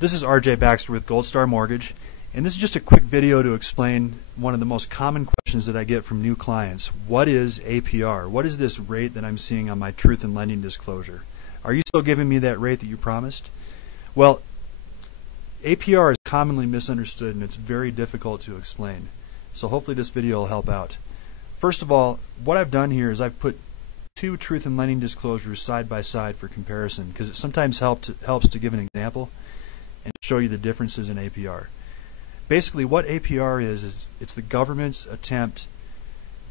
This is RJ Baxter with Gold Star Mortgage, and this is just a quick video to explain one of the most common questions that I get from new clients. What is APR? What is this rate that I'm seeing on my truth in lending disclosure? Are you still giving me that rate that you promised? Well, APR is commonly misunderstood and it's very difficult to explain. So hopefully this video will help out. First of all, what I've done here is I've put two truth in lending disclosures side by side for comparison, because it sometimes helps to give an example and show you the differences in APR. Basically what APR is it's the government's attempt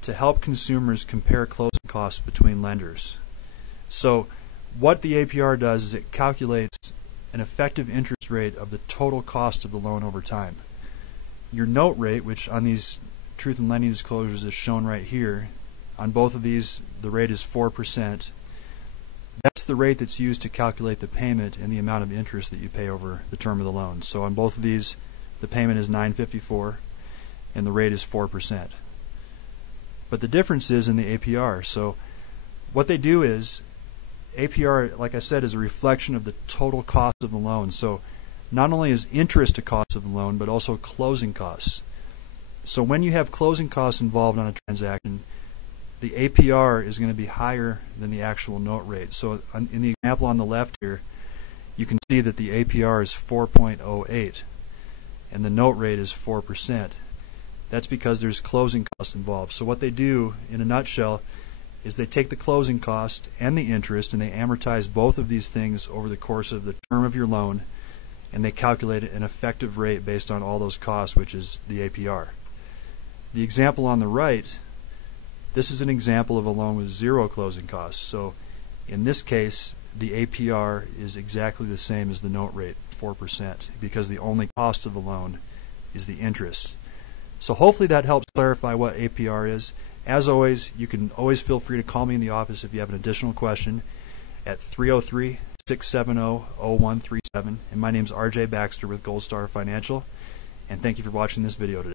to help consumers compare closing costs between lenders. So what the APR does is it calculates an effective interest rate of the total cost of the loan over time. Your note rate, which on these truth in lending disclosures is shown right here, on both of these the rate is 4%. That's the rate that's used to calculate the payment and the amount of interest that you pay over the term of the loan. So on both of these the payment is $954 and the rate is 4%. But the difference is in the APR. So what they do is APR, like I said, is a reflection of the total cost of the loan. So not only is interest a cost of the loan, but also closing costs. So when you have closing costs involved on a transaction, the APR is going to be higher than the actual note rate. So in the example on the left here, you can see that the APR is 4.08 and the note rate is 4%. That's because there's closing costs involved. So what they do, in a nutshell, is they take the closing cost and the interest and they amortize both of these things over the course of the term of your loan, and they calculate an effective rate based on all those costs, which is the APR. The example on the right, this is an example of a loan with zero closing costs. So in this case, the APR is exactly the same as the note rate, 4%, because the only cost of the loan is the interest. So hopefully that helps clarify what APR is. As always, you can always feel free to call me in the office if you have an additional question at 303-670-0137. And my name is RJ Baxter with Gold Star Financial. And thank you for watching this video today.